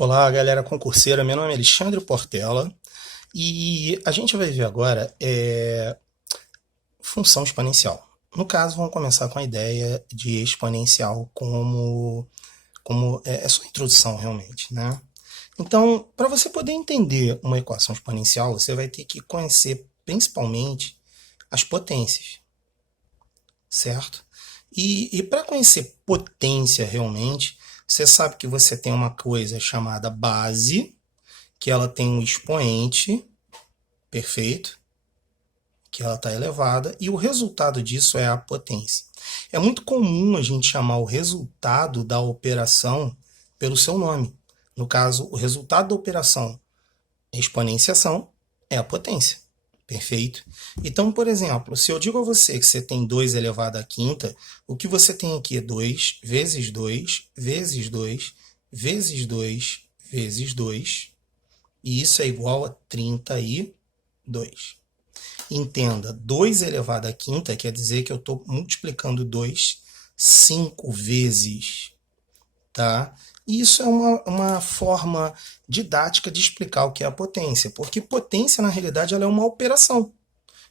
Olá, galera concurseira. Meu nome é Alexandre Portela e a gente vai ver agora função exponencial. No caso, vamos começar com a ideia de exponencial como sua introdução realmente, né? Então, para você poder entender uma equação exponencial, você vai ter que conhecer principalmente as potências, certo? E para conhecer potência realmente, você sabe que você tem uma coisa chamada base, que ela tem um expoente, perfeito, que ela está elevada, e o resultado disso é a potência. É muito comum a gente chamar o resultado da operação pelo seu nome. No caso, o resultado da operação exponenciação é a potência. Perfeito? Então, por exemplo, se eu digo a você que você tem 2 elevado à quinta, o que você tem aqui é 2 vezes 2 vezes 2 vezes 2 vezes 2, e isso é igual a 32. Entenda, 2 elevado à quinta quer dizer que eu estou multiplicando 2 5 vezes, tá? E isso é uma forma didática de explicar o que é a potência, porque potência, na realidade, ela é uma operação.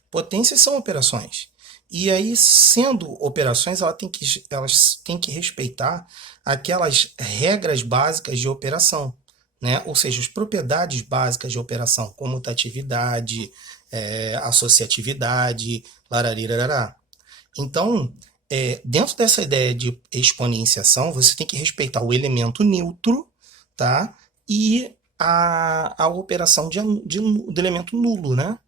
Potências são operações. E aí, sendo operações, elas têm que respeitar aquelas regras básicas de operação, né? Ou seja, as propriedades básicas de operação, comutatividade, associatividade, lararirarará. Então, dentro dessa ideia de exponenciação, você tem que respeitar o elemento neutro, tá? E a operação do elemento nulo, né?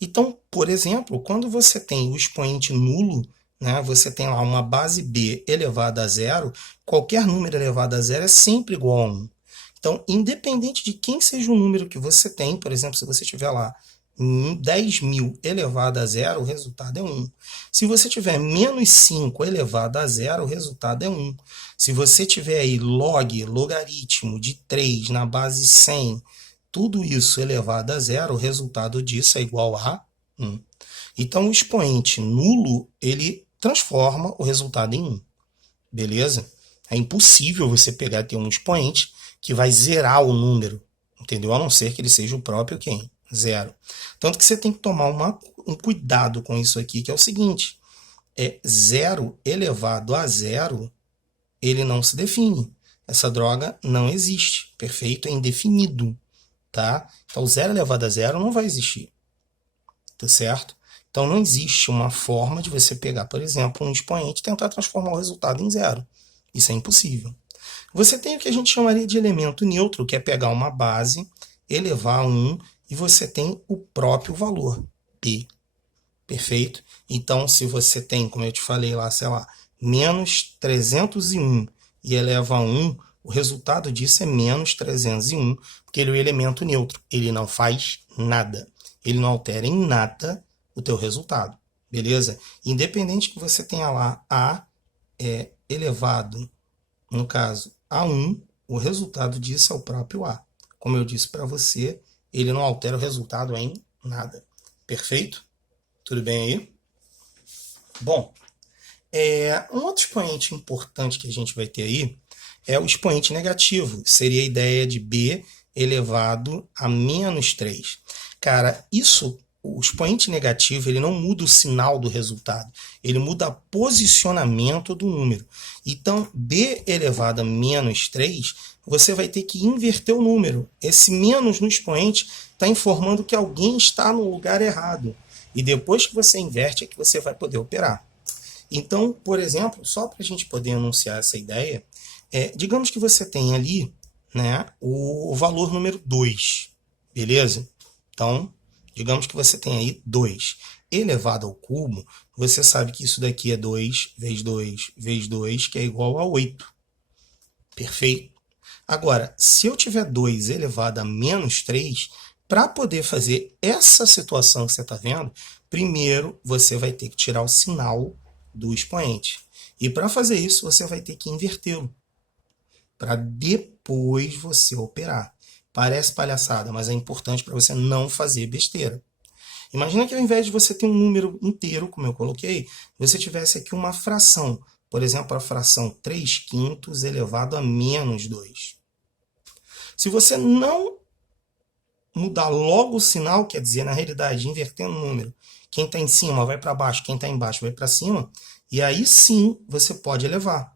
Então, por exemplo, quando você tem o expoente nulo, né, você tem lá uma base b elevada a zero, qualquer número elevado a zero é sempre igual a 1. Então, independente de quem seja o número que você tem, por exemplo, se você tiver lá 10.000 elevado a zero, o resultado é 1. Se você tiver menos 5 elevado a zero, o resultado é 1. Se você tiver aí logaritmo de 3 na base 100, tudo isso elevado a zero, o resultado disso é igual a 1. Então, o expoente nulo, ele transforma o resultado em 1. Beleza? É impossível você pegar e ter um expoente que vai zerar o número, entendeu? A não ser que ele seja o próprio quem? Zero. Tanto que você tem que tomar um cuidado com isso aqui, que é o seguinte: zero elevado a zero, ele não se define. Essa droga não existe, perfeito? É indefinido, tá? Então, zero elevado a zero não vai existir, tá certo? Então, não existe uma forma de você pegar, por exemplo, um expoente e tentar transformar o resultado em zero. Isso é impossível. Você tem o que a gente chamaria de elemento neutro, que é pegar uma base, elevar a 1, e você tem o próprio valor, P. Perfeito? Então, se você tem, como eu te falei lá, sei lá, menos 301 e eleva a 1, o resultado disso é menos 301, porque ele é o elemento neutro. Ele não faz nada. Ele não altera em nada o teu resultado. Beleza? Independente que você tenha lá A elevado, no caso, a 1, o resultado disso é o próprio A. Como eu disse para você, ele não altera o resultado em nada. Perfeito? Tudo bem aí? Bom, um outro expoente importante que a gente vai ter aí é o expoente negativo. Seria a ideia de b elevado a menos 3. Cara, o expoente negativo, ele não muda o sinal do resultado. Ele muda o posicionamento do número. Então, b elevado a menos 3, você vai ter que inverter o número. Esse menos no expoente está informando que alguém está no lugar errado. E depois que você inverte é que você vai poder operar. Então, por exemplo, só para a gente poder enunciar essa ideia, digamos que você tem ali, né, o valor número 2, beleza? Então, digamos que você tem aí 2 elevado ao cubo, você sabe que isso daqui é 2 vezes 2 vezes 2, que é igual a 8. Perfeito? Agora, se eu tiver 2 elevado a menos 3, para poder fazer essa situação que você está vendo, primeiro você vai ter que tirar o sinal do expoente. E para fazer isso, você vai ter que invertê-lo, para depois você operar. Parece palhaçada, mas é importante para você não fazer besteira. Imagina que ao invés de você ter um número inteiro, como eu coloquei, você tivesse aqui uma fração. Por exemplo, a fração 3 quintos elevado a menos 2. Se você não mudar logo o sinal, quer dizer, na realidade, invertendo o número, quem está em cima vai para baixo, quem está embaixo vai para cima, e aí sim você pode elevar.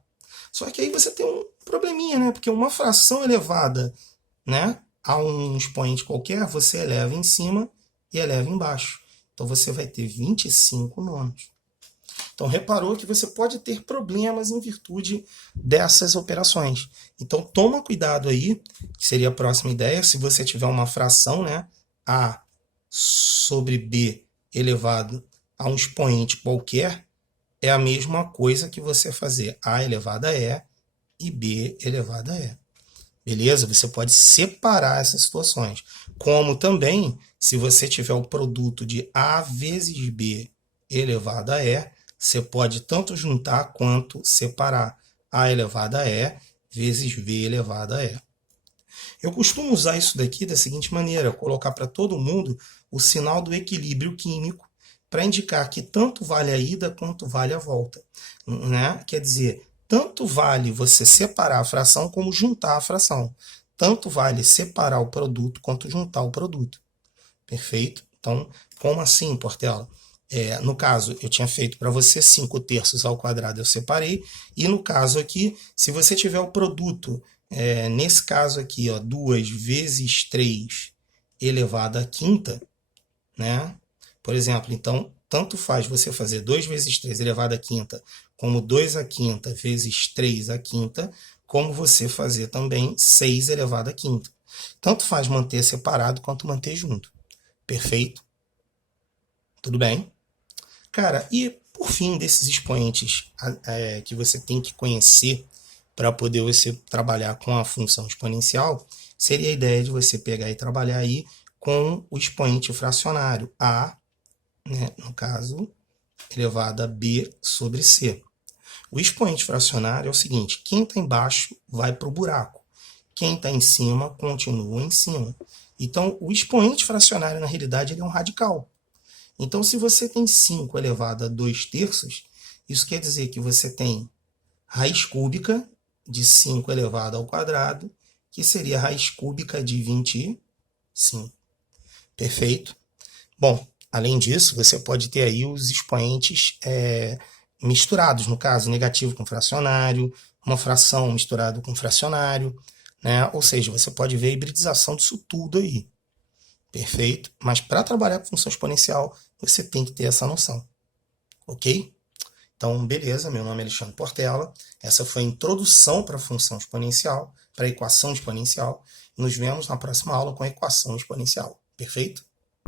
Só que aí você tem um probleminha, né? Porque uma fração elevada, né, a um expoente qualquer, você eleva em cima e eleva embaixo. Então você vai ter 25 nonos. Então reparou que você pode ter problemas em virtude dessas operações. Então toma cuidado aí, que seria a próxima ideia, se você tiver uma fração, né, A sobre B elevado a um expoente qualquer, é a mesma coisa que você fazer A elevado a E e B elevado a E. Beleza? Você pode separar essas situações. Como também, se você tiver o produto de A vezes B elevado a E, você pode tanto juntar quanto separar A elevado a E vezes B elevado a E. Eu costumo usar isso daqui da seguinte maneira, colocar para todo mundo o sinal do equilíbrio químico para indicar que tanto vale a ida quanto vale a volta. Né? Quer dizer, tanto vale você separar a fração como juntar a fração. Tanto vale separar o produto quanto juntar o produto. Perfeito? Então, como assim, Portela? No caso, eu tinha feito para você 5 terços ao quadrado, eu separei. E no caso aqui, se você tiver o produto, nesse caso aqui, ó, 2 vezes 3 elevado à quinta, né? Por exemplo, então, tanto faz você fazer 2 vezes 3 elevado à quinta, como 2 à quinta vezes 3 à quinta, como você fazer também 6 elevado à quinta. Tanto faz manter separado quanto manter junto. Perfeito? Tudo bem? Cara, e por fim desses expoentes que você tem que conhecer para poder você trabalhar com a função exponencial, seria a ideia de você pegar e trabalhar aí com o expoente fracionário, A, né, no caso, elevado a B sobre C. O expoente fracionário é o seguinte, quem está embaixo vai para o buraco, quem está em cima continua em cima. Então, o expoente fracionário, na realidade, ele é um radical. Então, se você tem 5 elevado a 2 terços, isso quer dizer que você tem raiz cúbica de 5 elevado ao quadrado, que seria a raiz cúbica de 25. Perfeito? Bom, além disso, você pode ter aí os expoentes misturados, no caso, negativo com fracionário, uma fração misturado com fracionário, né? Ou seja, você pode ver a hibridização disso tudo aí. Perfeito? Mas para trabalhar com função exponencial, você tem que ter essa noção. Ok? Então, beleza, meu nome é Alexandre Portela. Essa foi a introdução para a função exponencial, para a equação exponencial. Nos vemos na próxima aula com a equação exponencial. Perfeito?